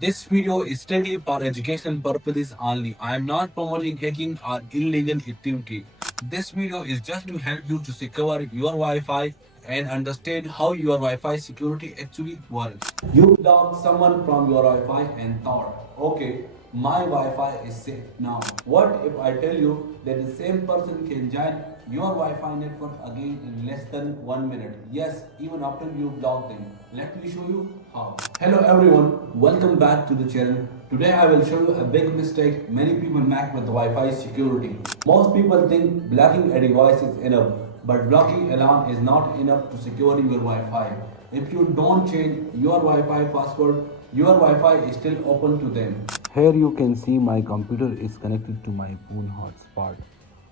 This video is strictly for education purposes only. I am not promoting hacking or illegal activity. This video is just to help you to secure your Wi-Fi and understand how your Wi-Fi security actually works. You blocked someone from your Wi-Fi and thought, okay, my Wi-Fi is safe now. What if I tell you that the same person can join your Wi-Fi network again in less than 1 minute? Yes, even after you block them. Let me show you how. Hello everyone, welcome back to the channel. Today I will show you a big mistake many people make with Wi-Fi security. Most people think blocking a device is enough, but blocking alone is not enough to secure your Wi-Fi. If you don't change your Wi-Fi password, your Wi-Fi is still open to them. Here you can see my computer is connected to my phone hotspot.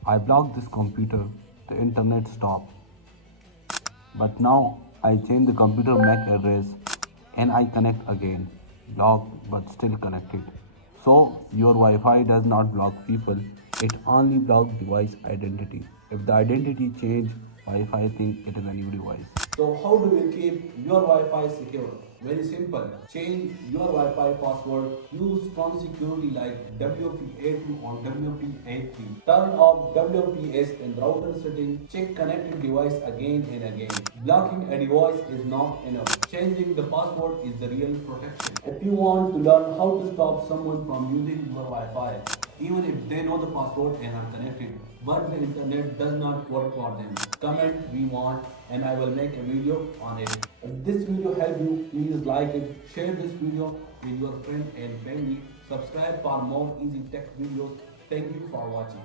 I blocked this computer, the internet stopped. But now I change the computer MAC address and I connect again. Blocked but still connected. So your Wi-Fi does not block people, it only blocks device identity. If the identity change, Wi-Fi thinks it is a new device. So how do we keep your Wi-Fi secure? Very simple. Change your Wi-Fi password. Use strong security like WPA2 or WPA3. Turn off WPS in router settings. Check connected device again and again. Blocking a device is not enough. Changing the password is the real protection. If you want to learn how to stop someone from using your Wi-Fi, even if they know the password and are connected, but the internet does not work for them, comment we want and I will make a video on it. If this video helped you, please like it, share this video with your friend and family, subscribe for more easy tech videos. Thank you for watching.